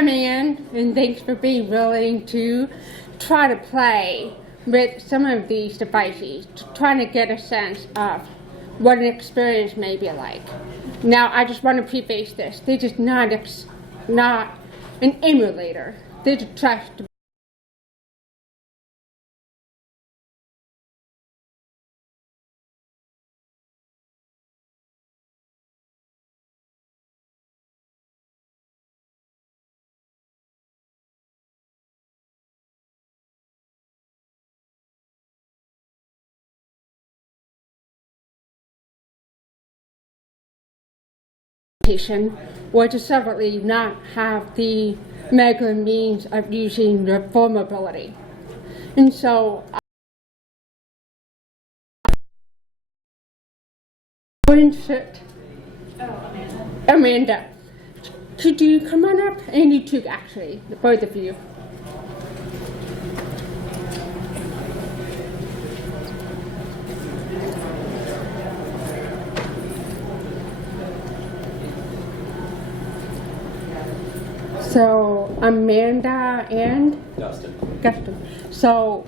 coming in, and thanks for being willing to try to play with some of these devices, trying to get a sense of what an experience may be like. Now, I just want to preface this. This is not an emulator. This is just or to separately not have the mega means of using the vulnerability. And so Amanda, could you come on up? And you too, actually, both of you. So Amanda and Dustin. So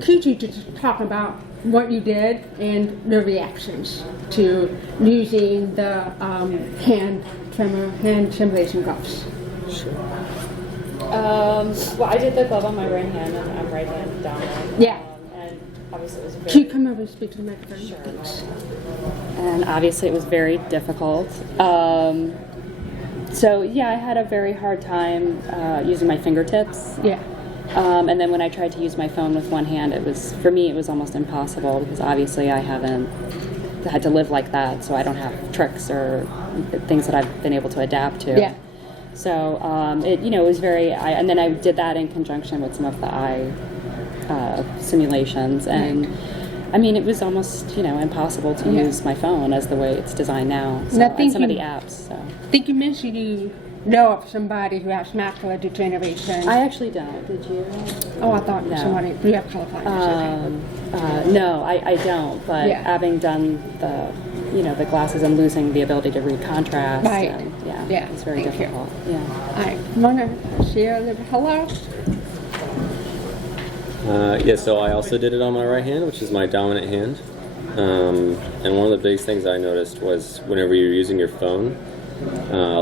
could you just talk about what you did and the reactions to using the hand simulation gloves? Sure. Well, I did the glove on my right hand and I'm right hand dominant. Yeah. And obviously it was very... Can you come over and speak to the microphone? Sure. Thanks. And obviously it was very difficult. So yeah, I had a very hard time using my fingertips. Yeah. And then when I tried to use my phone with one hand, for me it was almost impossible because obviously I haven't had to live like that, so I don't have tricks or things that I've been able to adapt to. Yeah. So it was very, and then I did that in conjunction with some of the eye simulations, and I mean it was almost impossible to use my phone as the way it's designed now. So, and some of the apps. So. I think you mentioned you know of somebody who has macular degeneration. I actually don't. Did you? Oh, I thought somebody. Do you have color blindness? No, I don't. But having done the glasses and losing the ability to read contrast, right? It's very difficult. You. Yeah. I want to share a little. Hello. So I also did it on my right hand, which is my dominant hand. And one of the biggest things I noticed was whenever you're using your phone,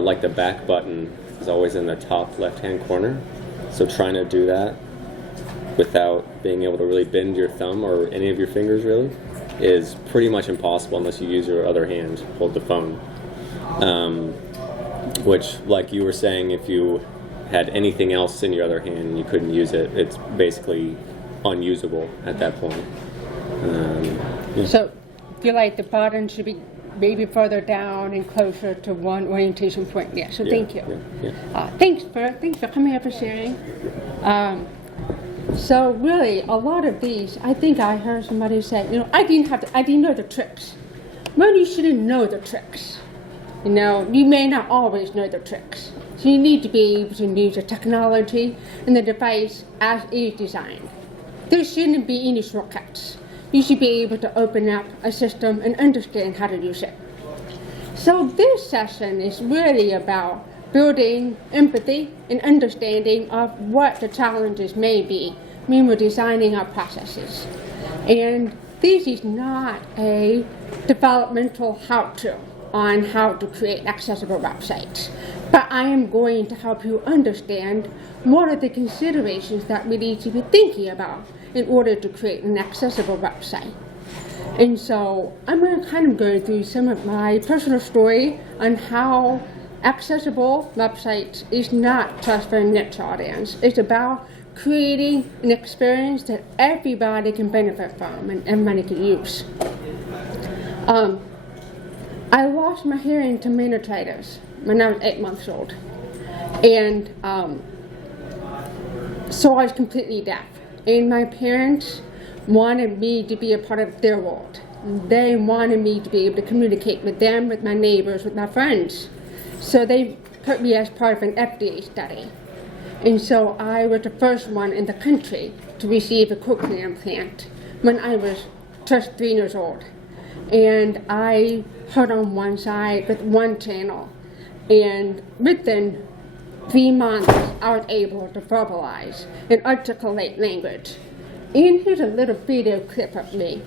like the back button is always in the top left-hand corner. So trying to do that without being able to really bend your thumb or any of your fingers really is pretty much impossible unless you use your other hand to hold the phone. Which, like you were saying, if you had anything else in your other hand and you couldn't use it, it's basically unusable at that point. So I feel like the button should be maybe further down and closer to one orientation point. Yeah, so thank you. Thanks for coming up and sharing. So really, a lot of these, I think I heard somebody say, I didn't know the tricks. Well, you shouldn't know the tricks. You may not always know the tricks. So you need to be able to use the technology and the device as it is designed. There shouldn't be any shortcuts. You should be able to open up a system and understand how to use it. So this session is really about building empathy and understanding of what the challenges may be when we're designing our processes. And this is not a developmental how-to on how to create accessible websites, but I am going to help you understand what are the considerations that we need to be thinking about in order to create an accessible website. And so I'm going to kind of go through some of my personal story on how accessible websites is not just for a niche audience. It's about creating an experience that everybody can benefit from and everybody can use. I lost my hearing to meningitis when I was 8 months old. And so I was completely deaf. And my parents wanted me to be a part of their world. They wanted me to be able to communicate with them, with my neighbors, with my friends. So they put me as part of an FDA study. And so I was the first one in the country to receive a cochlear implant when I was just 3 years old. And I heard on one side with one channel. And within 3 months, I was able to verbalize and articulate language. And here's a little video clip of me.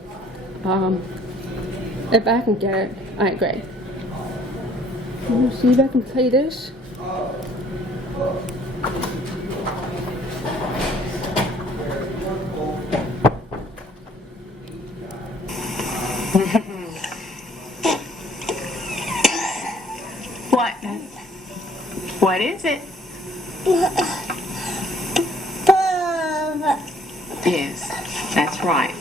If I can get it, all right, great. Let me see if I can play this. What is it? Yes, that's right.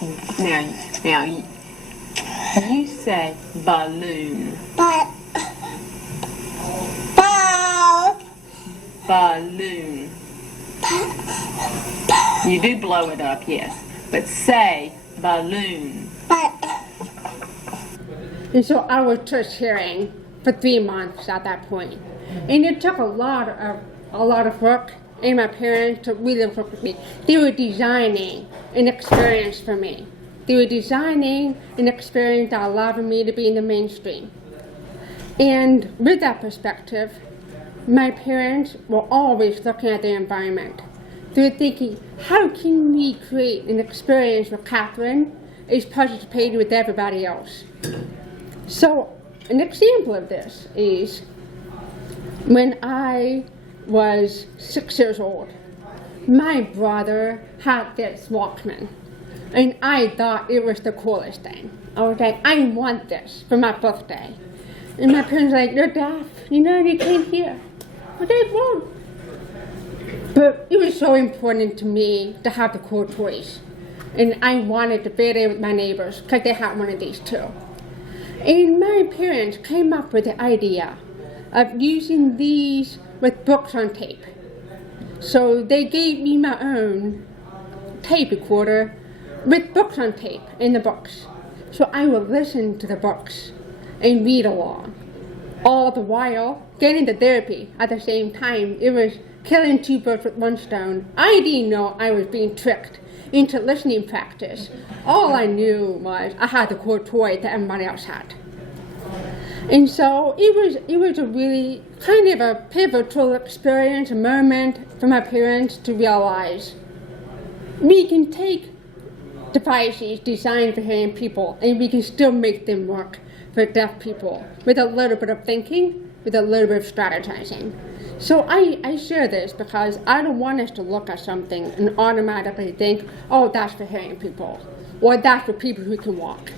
Now, you say balloon. Balloon. You do blow it up, yes, but say balloon. And so I was just hearing for 3 months at that point. And it took a lot of work, and my parents to really work with me. They were designing an experience for me. They were designing an experience that allowed me to be in the mainstream. And with that perspective, my parents were always looking at the environment. They were thinking, how can we create an experience where Catharine is participating with everybody else? So an example of this is when I was 6 years old, my brother had this Walkman, and I thought it was the coolest thing. I was like, I want this for my birthday. And my parents were like, you're deaf, you can't hear. But they won't. But it was so important to me to have the cool toys. And I wanted to be there with my neighbors because they had one of these too. And my parents came up with the idea of using these with books on tape. So they gave me my own tape recorder with books on tape in the books. So I would listen to the books and read along, all the while getting the therapy at the same time. It was killing 2 birds with 1 stone. I didn't know I was being tricked into listening practice. All I knew was I had the cool toy that everybody else had. And so it was a really kind of a pivotal experience, a moment for my parents to realize we can take devices designed for hearing people and we can still make them work for deaf people with a little bit of thinking, with a little bit of strategizing. So I share this because I don't want us to look at something and automatically think, oh, that's for hearing people, or that's for people who can walk.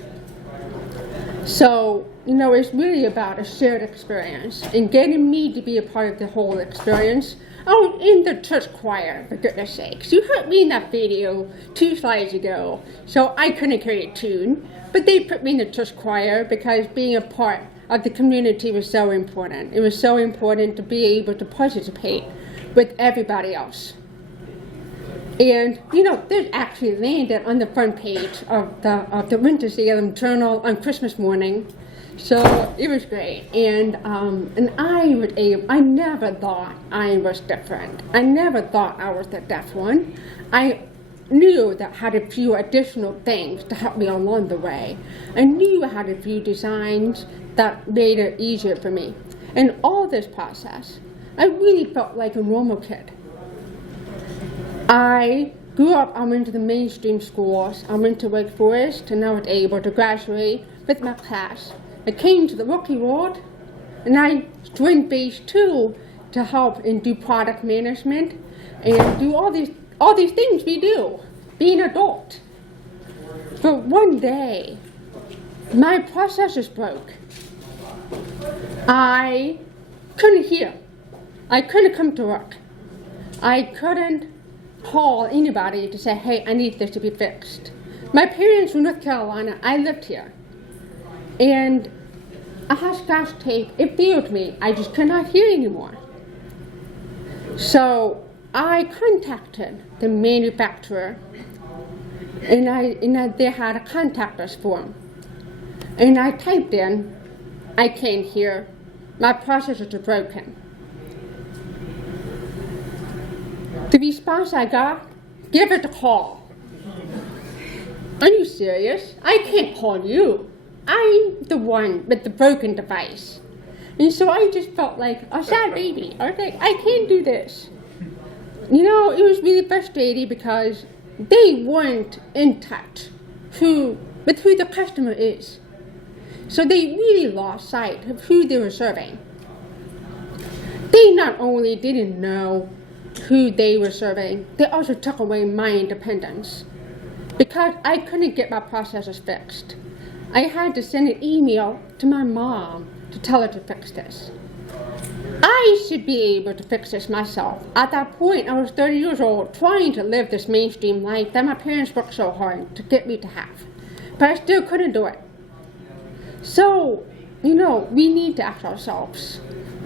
So, it's really about a shared experience and getting me to be a part of the whole experience. Oh, in the church choir, for goodness sakes. You heard me in that video 2 slides ago, so I couldn't carry a tune. But they put me in the church choir because being a part of the community was so important. It was so important to be able to participate with everybody else. And, there's actually landed on the front page of the Winston-Salem Journal on Christmas morning. So it was great. And I never thought I was different. I never thought I was the deaf one. I knew that I had a few additional things to help me along the way. I knew I had a few designs that made it easier for me. And all this process, I really felt like a normal kid. I grew up, I went to the mainstream schools. I went to Wake Forest, and I was able to graduate with my class. I came to the rookie world, and I joined Base 2 to help and do product management and do all these things we do, being an adult. But one day, my processors broke. I couldn't hear. I couldn't come to work. I couldn't call anybody to say, hey, I need this to be fixed. My parents were in North Carolina. I lived here. And I had scratch tape. It failed me. I just could not hear anymore. So I contacted the manufacturer, and they had a contact us form. And I typed in, I can't hear. My processors are broken. The response I got, give it a call. Are you serious? I can't call you. I'm the one with the broken device. And so I just felt like a sad baby. I was like, I can't do this. You know, it was really frustrating because they weren't in touch with who the customer is. So they really lost sight of who they were serving. They not only didn't know who they were serving, they also took away my independence. Because I couldn't get my processes fixed, I had to send an email to my mom to tell her to fix this. I should be able to fix this myself. At that point, I was 30 years old, trying to live this mainstream life that my parents worked so hard to get me to have. But I still couldn't do it. So, you know, we need to ask ourselves,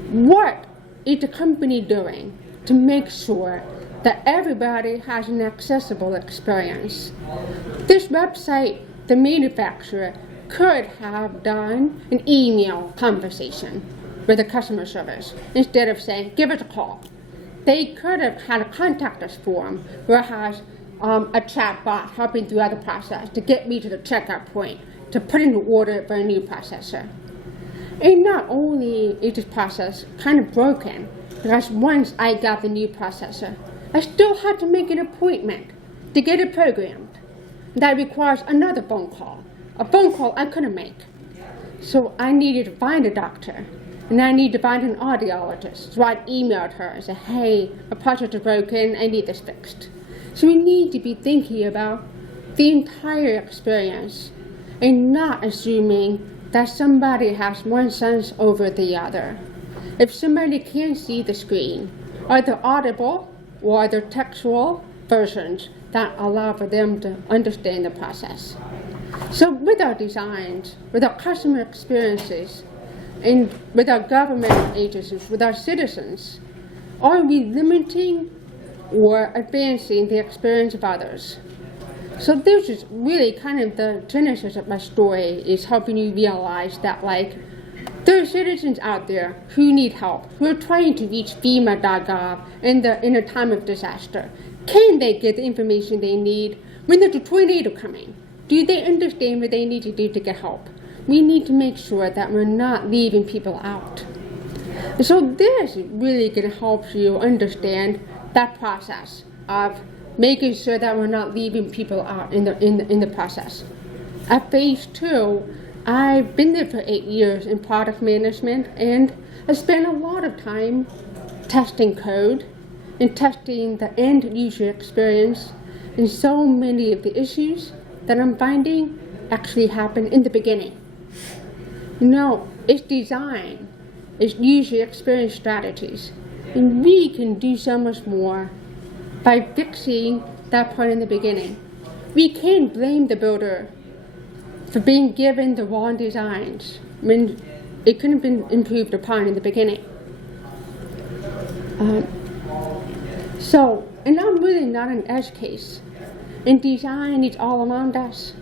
what is the company doing to make sure that everybody has an accessible experience? This website, the manufacturer, could have done an email conversation with the customer service instead of saying, give us a call. They could have had a contact us form where it has a chat bot helping throughout the process to get me to the checkout point, to put in an order for a new processor. And not only is this process kind of broken, because once I got the new processor, I still had to make an appointment to get it programmed. That requires another phone call, a phone call I couldn't make. So I needed to find a doctor, and I needed to find an audiologist. So I emailed her and said, hey, my processor is broken, I need this fixed. So we need to be thinking about the entire experience and not assuming that somebody has one sense over the other. If somebody can't see the screen, are there audible or are there textual versions that allow for them to understand the process? So with our designs, with our customer experiences, and with our government agencies, with our citizens, are we limiting or advancing the experience of others? So this is really kind of the genesis of my story, is helping you realize that, like, there are citizens out there who need help, who are trying to reach FEMA.gov in a time of disaster. Can they get the information they need when there's a tornado coming? Do they understand what they need to do to get help? We need to make sure that we're not leaving people out. So this really can help you understand that process of making sure that we're not leaving people out in the process. At phase 2, I've been there for 8 years in product management, and I spent a lot of time testing code and testing the end user experience, and so many of the issues that I'm finding actually happen in the beginning. No, it's design, it's user experience strategies, and we can do so much more by fixing that part in the beginning. We can't blame the builder for being given the wrong designs when it couldn't have been improved upon in the beginning. And I'm really not an edge case, and design is all around us.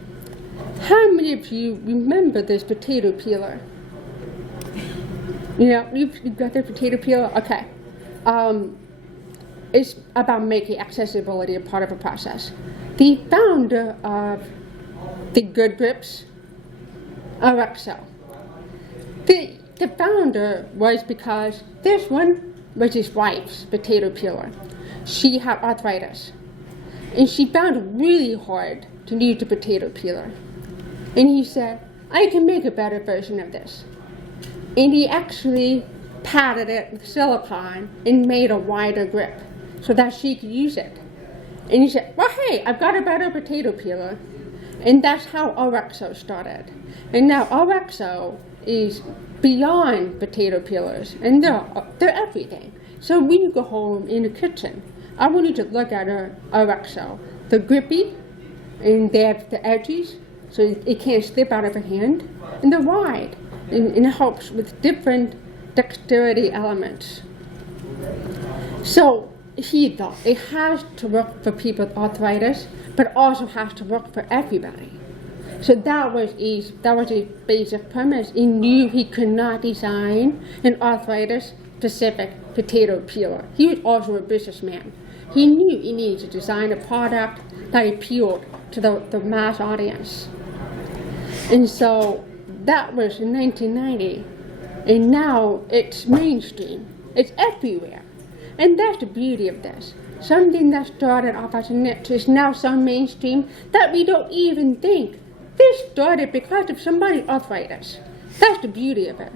How many of you remember this potato peeler? You know, you've got the potato peeler? Okay. It's about making accessibility a part of a process. The founder of the Good Grips, Rexel. The founder was because this one was his wife's potato peeler. She had arthritis, and she found it really hard to use the potato peeler. And he said, I can make a better version of this. And he actually padded it with silicone and made a wider grip so that she could use it. And he said, well, hey, I've got a better potato peeler. And that's how Rexel started. And now Rexel is beyond potato peelers, and they're everything. So when you go home in the kitchen, I want you to look at Rexel. They're grippy, and they have the edges, so it can't slip out of your hand. And they're wide, and it helps with different dexterity elements. So he thought it has to work for people with arthritis, but also has to work for everybody. So that was his basic premise. He knew he could not design an arthritis-specific potato peeler. He was also a businessman. He knew he needed to design a product that appealed to the mass audience. And so that was in 1990. And now it's mainstream. It's everywhere. And that's the beauty of this. Something that started off as a niche is now so mainstream that we don't even think this started because of somebody's arthritis. That's the beauty of it.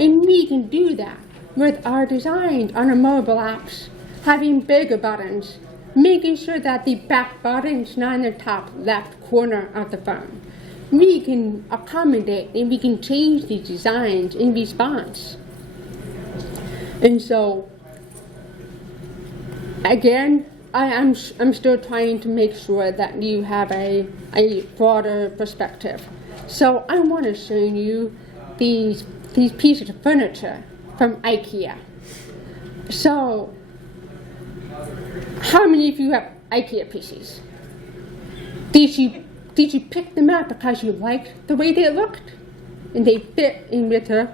And we can do that with our designs on our mobile apps, having bigger buttons, making sure that the back button is not in the top left corner of the phone. We can accommodate and we can change the designs in response. And so, again, I'm still trying to make sure that you have a broader perspective. So I want to show you these pieces of furniture from IKEA. So, how many of you have IKEA pieces? Did you pick them out because you liked the way they looked? And they fit in with the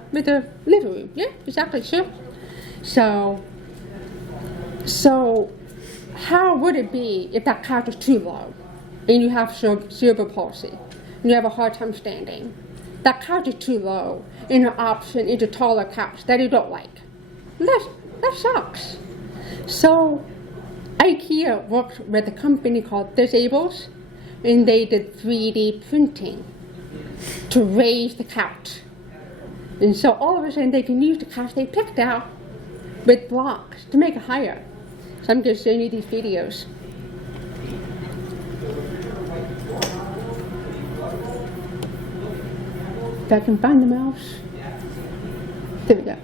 living room? Yeah, exactly, sure. So how would it be if that couch is too low and you have cerebral palsy and you have a hard time standing? That couch is too low and an option is a taller couch that you don't like. That sucks. So IKEA worked with a company called Disables, and they did 3D printing to raise the couch. And so all of a sudden they can use the couch they picked out with blocks to make it higher. So I'm just showing you these videos. If I can find the mouse. There we go.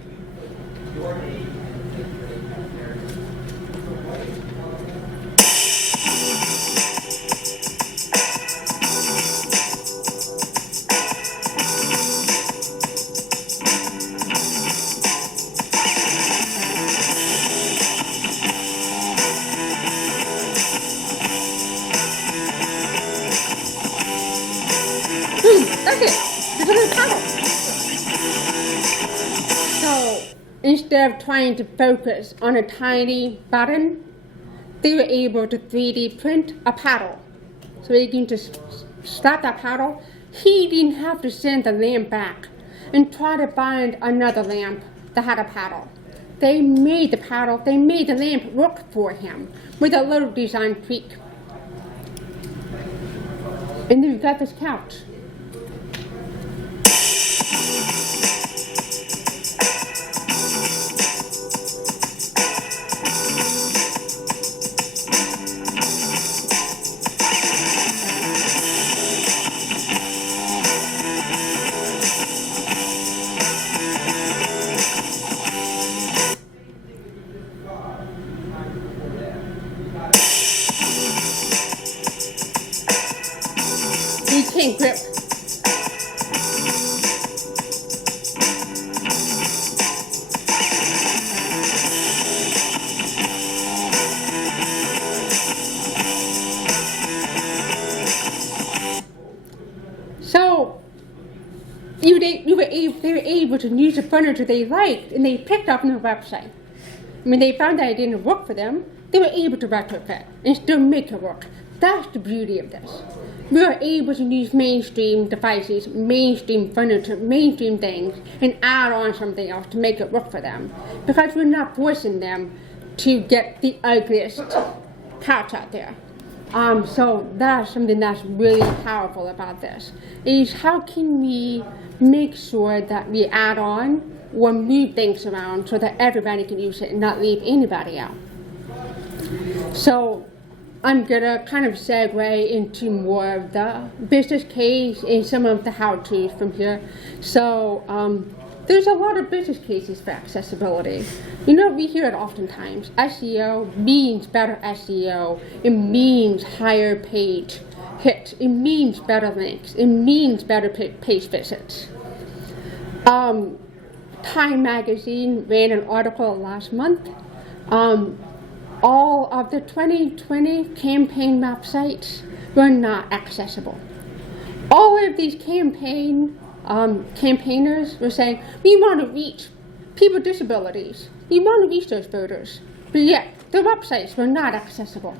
That's it. There's a little paddle. So instead of trying to focus on a tiny button, they were able to 3D print a paddle. So you can just start that paddle. He didn't have to send the lamp back and try to find another lamp that had a paddle. They made the paddle, they made the lamp work for him with a little design tweak. And then we've got this couch. You can't grip. So they were able to use the furniture they liked and they picked up on their website. When they found that it didn't work for them, they were able to retrofit and still make it work. That's the beauty of this. We are able to use mainstream devices, mainstream furniture, mainstream things, and add on something else to make it work for them. Because we're not forcing them to get the ugliest couch out there. So that's something that's really powerful about this, is how can we make sure that we add on or move things around so that everybody can use it and not leave anybody out. So I'm gonna kind of segue into more of the business case and some of the how-tos from here. So there's a lot of business cases for accessibility. You know, we hear it oftentimes. SEO means better SEO. It means higher page hits. It means better links. It means better page visits. Time Magazine ran an article last month. All of the 2020 campaign websites were not accessible. All of these campaigners were saying, we want to reach people with disabilities. We want to reach those voters. But yet, the websites were not accessible.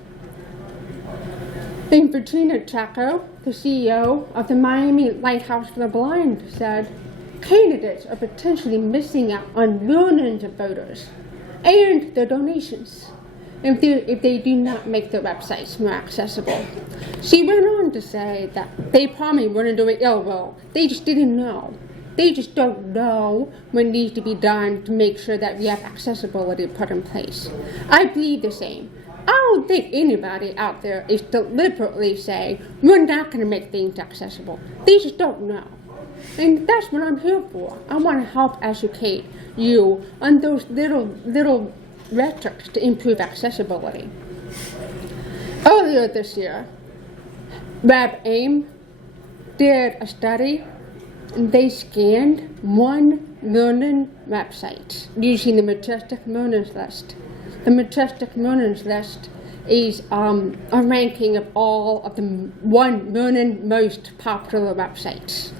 Then Virginia Chaco, the CEO of the Miami Lighthouse for the Blind, said, candidates are potentially missing out on millions of voters and their donations if they do not make their websites more accessible. She went on to say that they probably weren't doing ill will. They just didn't know. They just don't know what needs to be done to make sure that we have accessibility put in place. I believe the same. I don't think anybody out there is deliberately saying, we're not going to make things accessible. They just don't know. And that's what I'm here for. I want to help educate you on those little metrics to improve accessibility. Earlier this year, WebAIM did a study, and they scanned 1 million websites using the Majestic Millions list. The Majestic Millions list is a ranking of all of the 1 million most popular websites.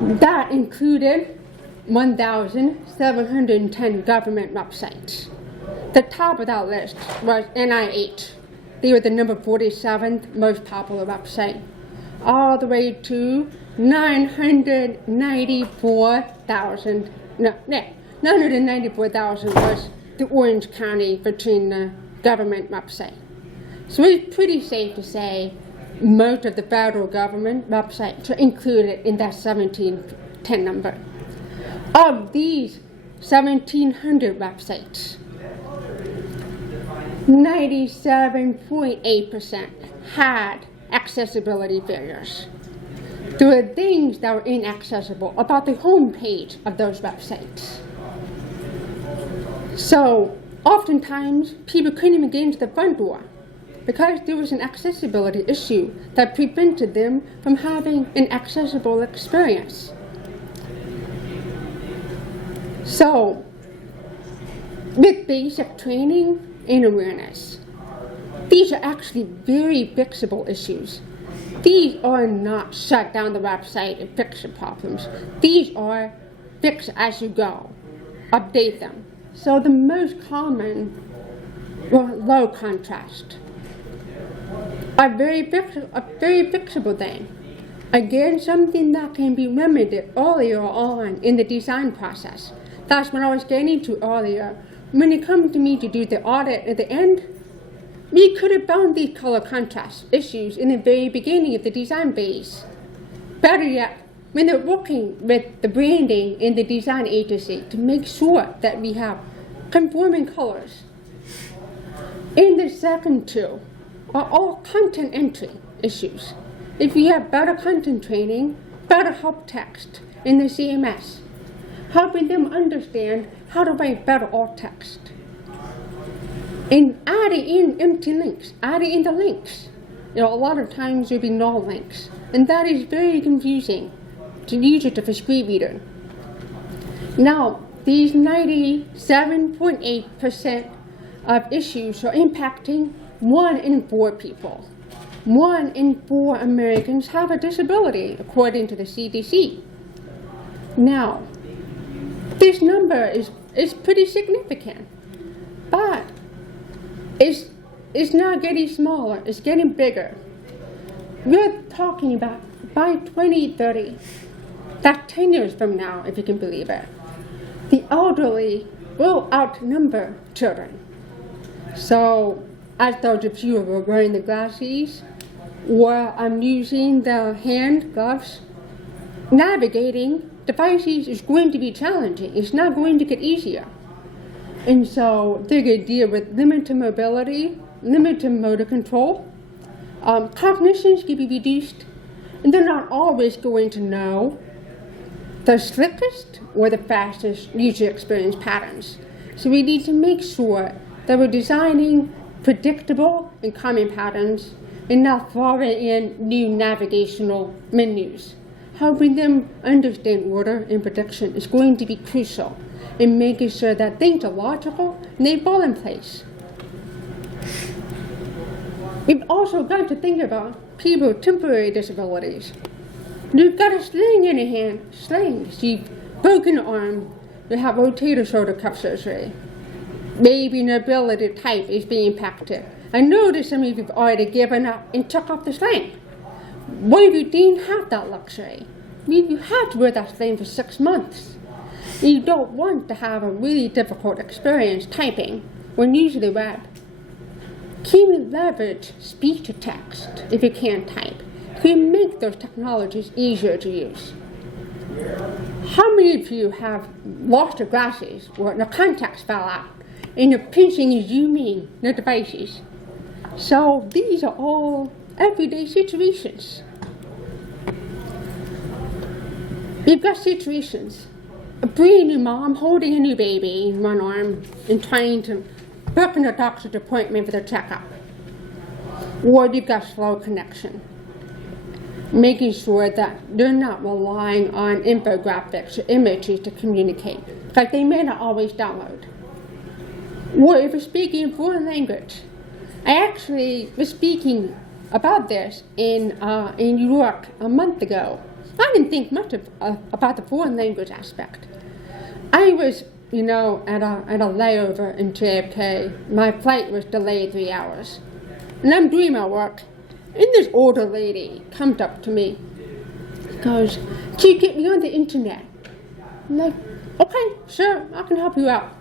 That included 1,710 government websites. The top of that list was NIH. They were the number 47th most popular website, all the way to 994,000 was the Orange County, Virginia government website. So it's pretty safe to say most of the federal government websites are included in that 1710 number. Of these 1,700 websites, 97.8% had accessibility failures. There were things that were inaccessible about the home page of those websites. So oftentimes people couldn't even get into the front door because there was an accessibility issue that prevented them from having an accessible experience. So with basic training and awareness, these are actually very fixable issues. These are not shut down the website and fix the problems. These are fix as you go, update them. So the most common were low contrast, a very fixable thing. Again, something that can be remedied earlier on in the design process. That's what I was getting to earlier. When it comes to me to do the audit at the end, we could have found these color contrast issues in the very beginning of the design phase. Better yet, when they're working with the branding in the design agency to make sure that we have conforming colors. In the second two are all content entry issues. If you have better content training, better help text in the CMS, helping them understand how to write better alt text. And adding in empty links, adding in the links. A lot of times there'll be no links, and that is very confusing to use it for a screen reader. Now, these 97.8% of issues are impacting 1 in 4 people. 1 in 4 Americans have a disability, according to the CDC. Now, this number is pretty significant, but it's not getting smaller, it's getting bigger. We're talking about by 2030, that's 10 years from now, if you can believe it, the elderly will outnumber children. So, as those of you who are wearing the glasses, or I'm using the hand gloves, navigating devices is going to be challenging. It's not going to get easier. And so they're going to deal with limited mobility, limited motor control. Cognitions can be reduced, and they're not always going to know the slickest or the fastest user experience patterns. So we need to make sure that we're designing predictable and common patterns and not throwing in new navigational menus. Helping them understand order and prediction is going to be crucial in making sure that things are logical and they fall in place. We've also got to think about people with temporary disabilities. You've got a sling in your hand, slings. You've broken an arm, you have rotator shoulder cuff surgery. Maybe an ability to type is being impacted. I know that some of you have already given up and took off the sling. What if you didn't have that luxury? you have to wear that thing for 6 months. You don't want to have a really difficult experience typing when using the web. Can we leverage speech to text if you can't type? Can we make those technologies easier to use? How many of you have lost your glasses or the contacts fell out and you're pinching and zooming the devices? So these are all everyday situations. We've got situations. A brand new mom holding a new baby in one arm and trying to book in a doctor's appointment for their checkup. Or you've got slow connection. Making sure that they're not relying on infographics or images to communicate, because they may not always download. Or if you're speaking a foreign language. I actually was speaking about this in New York a month ago. I didn't think much about the foreign language aspect. I was, at a layover in JFK. My flight was delayed 3 hours. And I'm doing my work. And this older lady comes up to me. She goes, "Can you get me on the internet?" I'm like, "Okay, sure, I can help you out."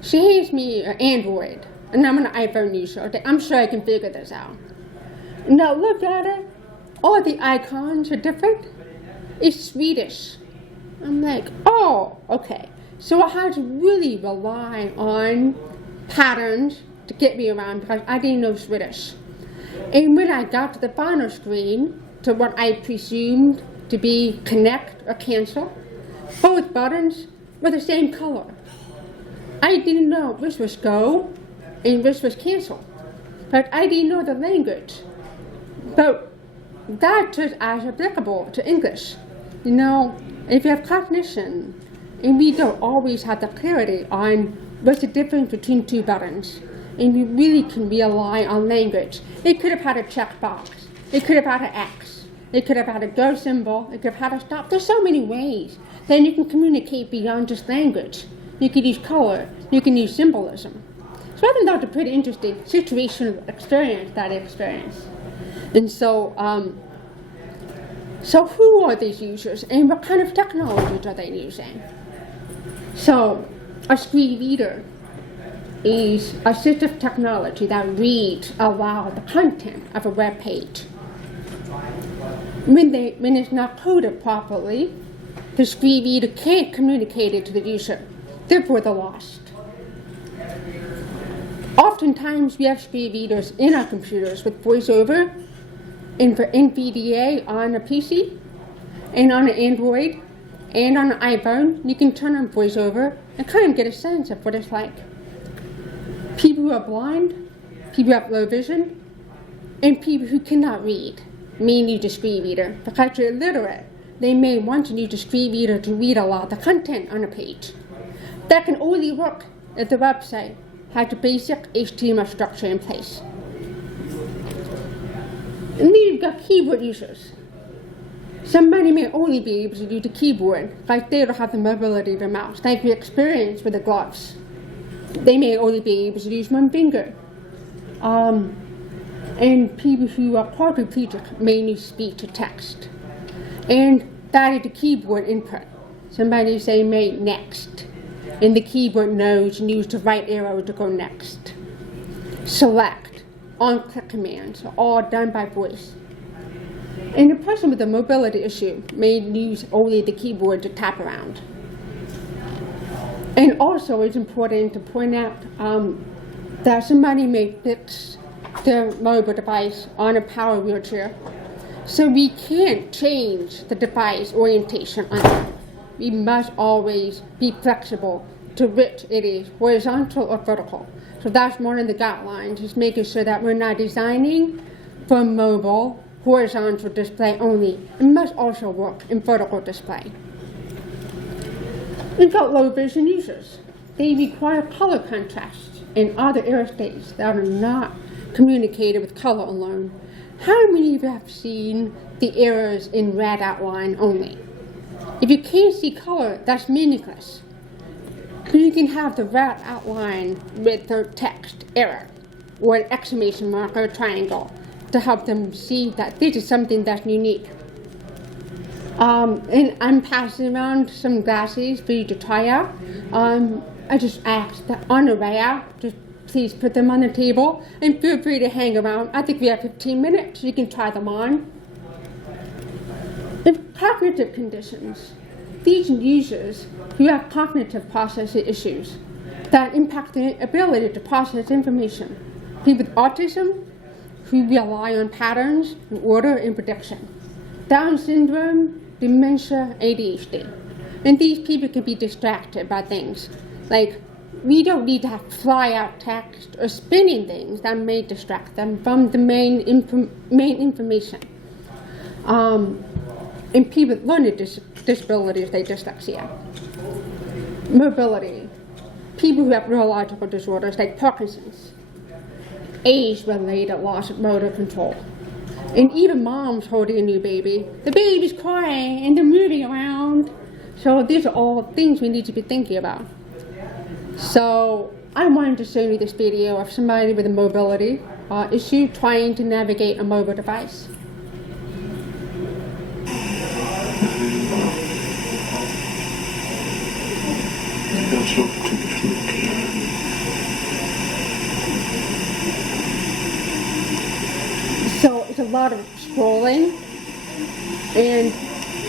She hands me an Android, and I'm an iPhone user. I'm sure I can figure this out. Now look at it. All the icons are different. It's Swedish. I'm like, oh, okay. So I had to really rely on patterns to get me around because I didn't know Swedish. And when I got to the final screen, to what I presumed to be connect or cancel, both buttons were the same color. I didn't know which was go and which was cancel, but I didn't know the language. But that is as applicable to English. If you have cognition, and we don't always have the clarity on what's the difference between two buttons, and we really can rely on language. It could have had a checkbox. It could have had an X. It could have had a go symbol. It could have had a stop. There's so many ways. Then you can communicate beyond just language. You can use color. You can use symbolism. So I think that was a pretty interesting situational experience that I experienced. And so who are these users and what kind of technologies are they using? So a screen reader is assistive technology that reads aloud the content of a web page. When it's not coded properly, the screen reader can't communicate it to the user. Therefore, they're lost. Oftentimes, we have screen readers in our computers with VoiceOver and for NVDA on a PC and on an Android and on an iPhone. You can turn on VoiceOver and kind of get a sense of what it's like. People who are blind, people who have low vision, and people who cannot read may need a screen reader. Because they're illiterate, they may want to use a screen reader to read aloud the content on a page. That can only work if the website has the basic HTML structure in place. And then you've got keyboard users. Somebody may only be able to use the keyboard because they don't have the mobility of the mouse, like we experience with the gloves. They may only be able to use one finger. And people who are quadriplegic may use speech to text. And that is the keyboard input. Somebody say make next. And the keyboard knows and use the right arrow to go next. Select, on-click commands are all done by voice. And the person with a mobility issue may use only the keyboard to tap around. And also it's important to point out that somebody may fix their mobile device on a power wheelchair. So we can't change the device orientation on it. We must always be flexible to which it is, horizontal or vertical. So that's one of the guidelines, is making sure that we're not designing for mobile horizontal display only. It must also work in vertical display. We've got low vision users. They require color contrast and other error states that are not communicated with color alone. How many of you have seen the errors in red outline only? If you can't see color, that's meaningless. But you can have the red outline with the text error, or an exclamation mark or a triangle, to help them see that this is something that's unique. And I'm passing around some glasses for you to try out. I just asked that on the way out, just please put them on the table and feel free to hang around. I think we have 15 minutes. You can try them on. In cognitive conditions, these users who have cognitive processing issues that impact their ability to process information, people with autism who rely on patterns and order and prediction, Down syndrome, dementia, ADHD. And these people can be distracted by things like we don't need to have fly out text or spinning things that may distract them from the main information. And people with learning disabilities, like dyslexia. Mobility. People who have neurological disorders like Parkinson's. Age-related loss of motor control. And even moms holding a new baby. The baby's crying and they're moving around. So these are all things we need to be thinking about. So I wanted to show you this video of somebody with a mobility issue trying to navigate a mobile device. So it's a lot of scrolling, and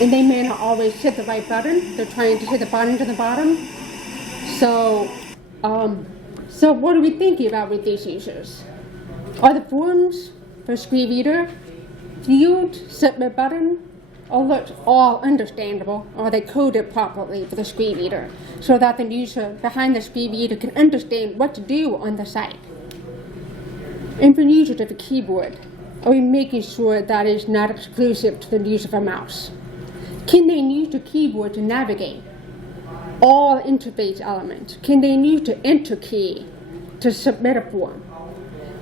they may not always hit the right button. They're trying to hit the button to the bottom. So what are we thinking about with these users? Are the forms for screen reader, field, submit button, alerts all understandable? Are they coded properly for the screen reader so that the user behind the screen reader can understand what to do on the site? And for users of a keyboard, are we making sure that is not exclusive to the use of a mouse? Can they use the keyboard to navigate all interface elements? Can they use the enter key to submit a form?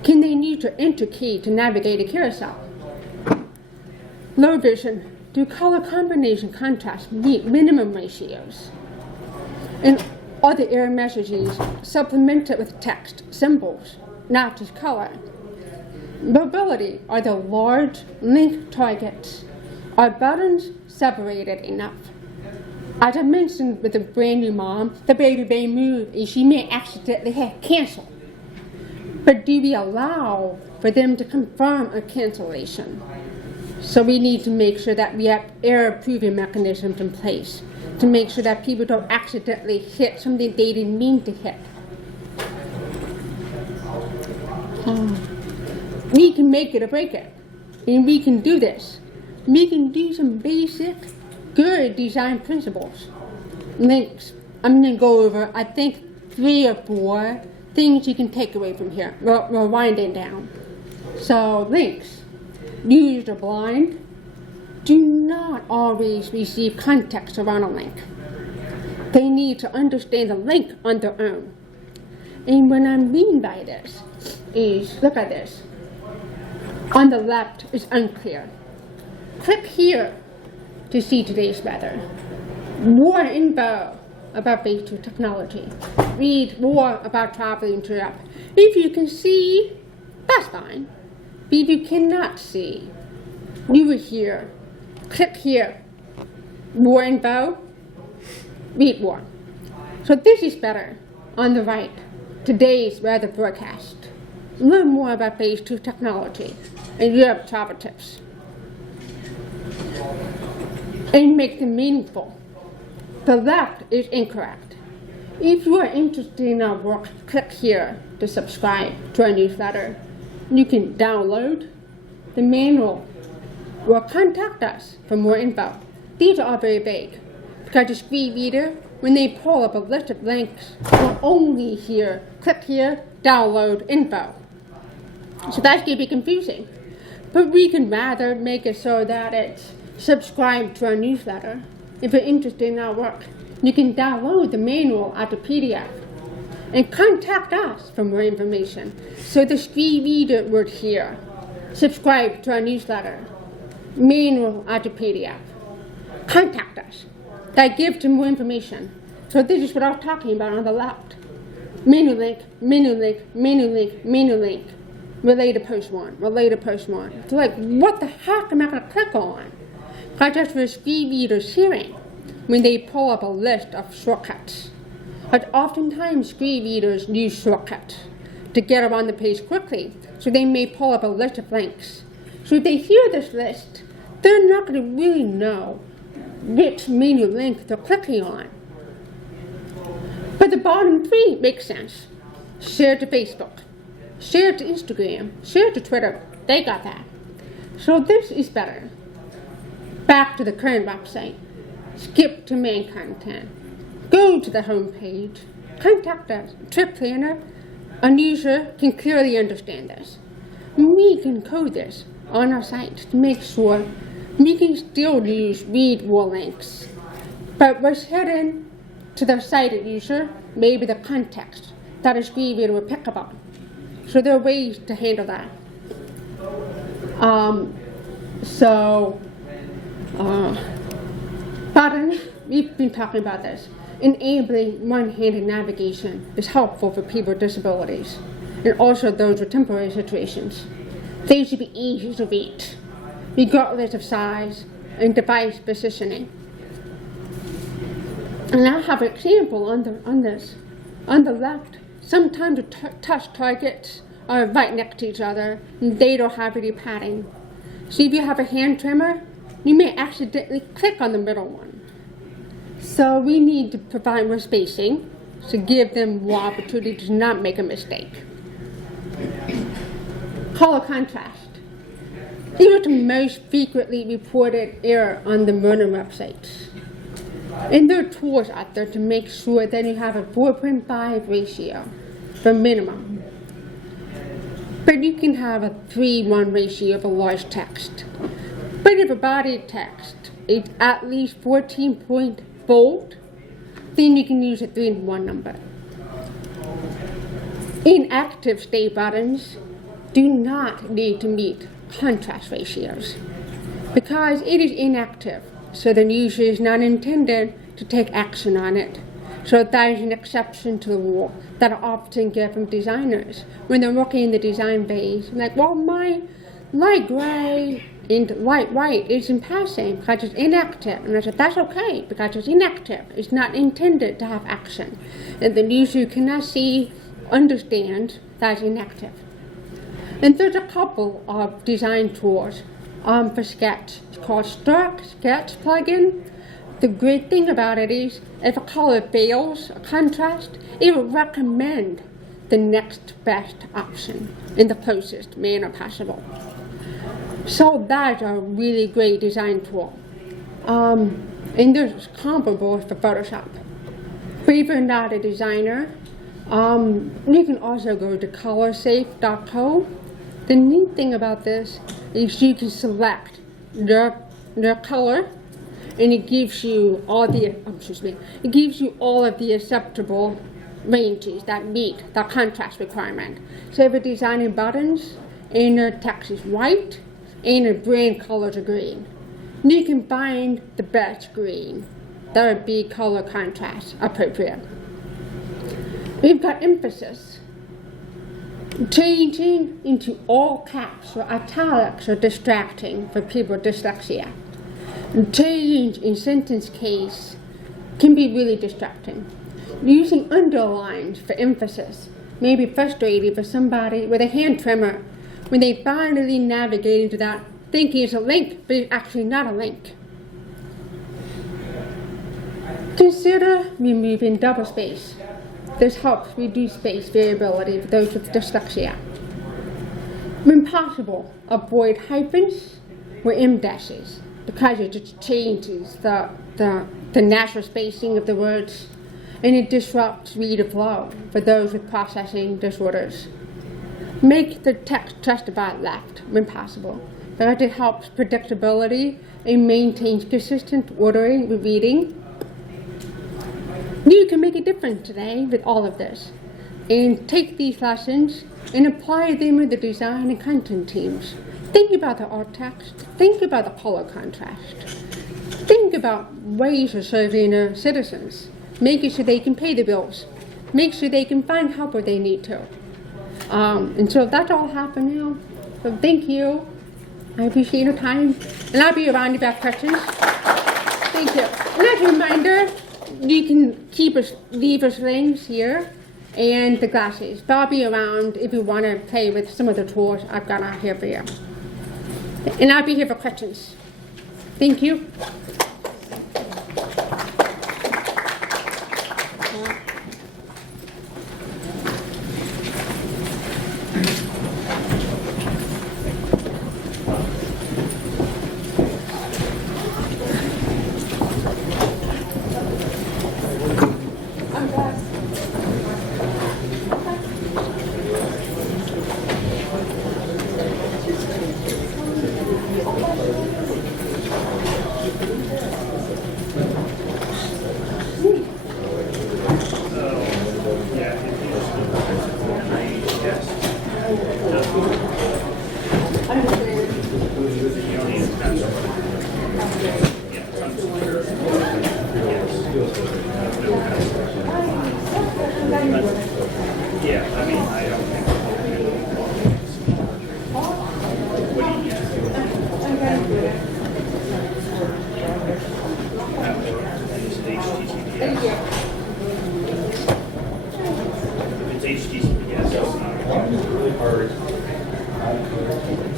Can they use the enter key to navigate a carousel? Low vision. Do color combination contrast meet minimum ratios? And are the error messages supplemented with text, symbols, not just color? Mobility. Are the large link targets? Are buttons separated enough? As I mentioned with the brand new mom, the baby may move and she may accidentally hit cancel. But do we allow for them to confirm a cancellation? So we need to make sure that we have error-proofing mechanisms in place to make sure that people don't accidentally hit something they didn't mean to hit. We can make it or break it, and we can do this. We can do some basic, good design principles. Links. I'm going to go over, I think, 3 or 4 things you can take away from here. We're winding down. So, links. Users are blind. Do not always receive context around a link. They need to understand the link on their own. And what I mean by this is, look at this. On the left is unclear. Click here to see today's weather. More info about phase 2 technology. Read more about traveling to Europe. If you can see, that's fine. But if you cannot see, you are here. Click here. More info. Read more. So this is better. On the right, today's weather forecast. Learn more about phase 2 technology and Europe travel tips. And make them meaningful. The left is incorrect. If you are interested in our work, click here to subscribe to our newsletter. You can download the manual or contact us for more info. These are very vague because the screen reader, when they pull up a list of links, will only hear, click here, download info. So that's going to be confusing. But we can rather make it so that it's subscribe to our newsletter. If you're interested in our work, you can download the manual as a PDF and contact us for more information. So the screen reader would hear, subscribe to our newsletter, manual as a PDF. Contact us. That gives them more information. So this is what I was talking about on the left. Menu link, menu link, menu link, menu link. Related post 1, related post 1. It's like, what the heck am I going to click on? That's for screen readers hearing when they pull up a list of shortcuts. But oftentimes screen readers use shortcuts to get around the page quickly, so they may pull up a list of links. So if they hear this list, they're not going to really know which menu link they're clicking on. But the bottom three make sense. Share to Facebook, share to Instagram, share to Twitter. They got that. So this is better. Back to the current website. Skip to main content. Go to the home page. Contact us. Trip planner. A user can clearly understand this. We can code this on our site to make sure we can still use readable links. But what's hidden to the sighted user may be the context that a screen reader will pick up on. So there are ways to handle that. Buttons, we've been talking about this. Enabling one-handed navigation is helpful for people with disabilities and also those with temporary situations. They should be easy to read, regardless of size and device positioning. And I have an example on this. On the left, sometimes the touch targets are right next to each other and they don't have any padding. So if you have a hand trimmer, you may accidentally click on the middle one. So we need to provide more spacing to give them more opportunity to not make a mistake. Color contrast. These are the most frequently reported error on the modern websites. And there are tools out there to make sure that you have a 4.5 ratio for minimum. But you can have a 3:1 ratio for large text. But if a body text is at least 14 point bold, then you can use a 3:1 number. Inactive state buttons do not need to meet contrast ratios because it is inactive, so the user is not intended to take action on it. So that is an exception to the rule that I often get from designers when they're working in the design phase. Like, well, my light gray and light white is in passing because it's inactive. And I said, that's okay because it's inactive. It's not intended to have action. And the user cannot see, understand that it's inactive. And there's a couple of design tools for Sketch. It's called Sketch plugin. The great thing about it is if a color fails a contrast, it will recommend the next best option in the closest manner possible. So that's a really great design tool. And there's comparables for Photoshop. But if you're not a designer, you can also go to colorsafe.co. The neat thing about this is you can select their color, and it gives you all of the acceptable ranges that meet the contrast requirement. So if you're designing buttons and the text is white and the brand colors are green, you can find the best green that would be color contrast appropriate. We've got emphasis. Changing into all caps or italics are distracting for people with dyslexia. Change in sentence case can be really distracting. Using underlines for emphasis may be frustrating for somebody with a hand trimmer when they finally navigate into that thinking it's a link, but it's actually not a link. Consider removing doublespace. This helps reduce space variability for those with dyslexia. When possible, avoid hyphens or indexes because it just changes the natural spacing of the words and it disrupts reader flow for those with processing disorders. Make the text justified left when possible because it helps predictability and maintains consistent ordering with reading. You can make a difference today with all of this and take these lessons and apply them in the design and content teams. Think about the alt text, think about the color contrast, think about ways of serving our citizens, making sure they can pay the bills, make sure they can find help where they need to. And so that's all happened now. So thank you. I appreciate your time, and I'll be around if you have questions. Thank you. And as a reminder, you can leave us links here and the glasses. But I'll be around if you want to play with some of the tools I've got out here for you. And I'll be here for questions. Thank you.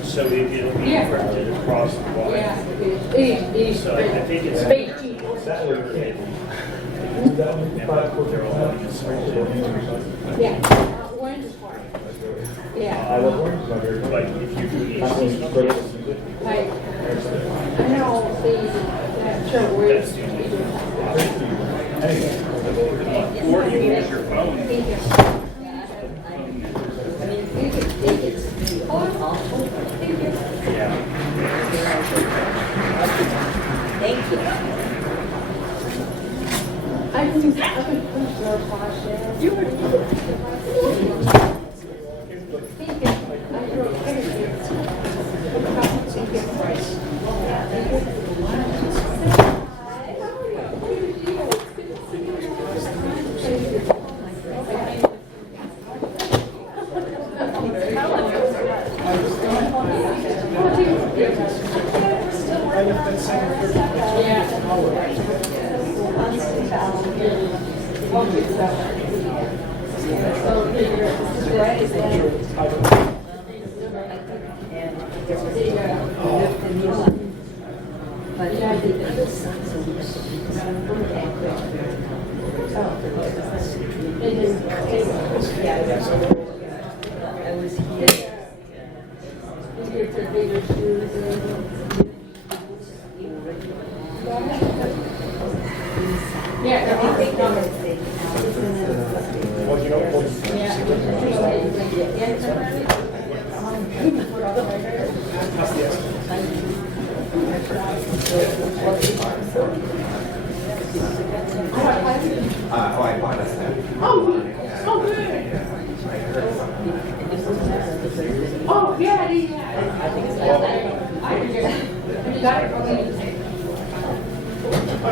So it'll be encrypted across the wire. So I think it's that way. Orange is hard. But if you do HTTPS, Like, I know sure words. or you use your phone. Yeah. Thank you. I can push your flash there. You were. Oh, yeah, I think it's I got it.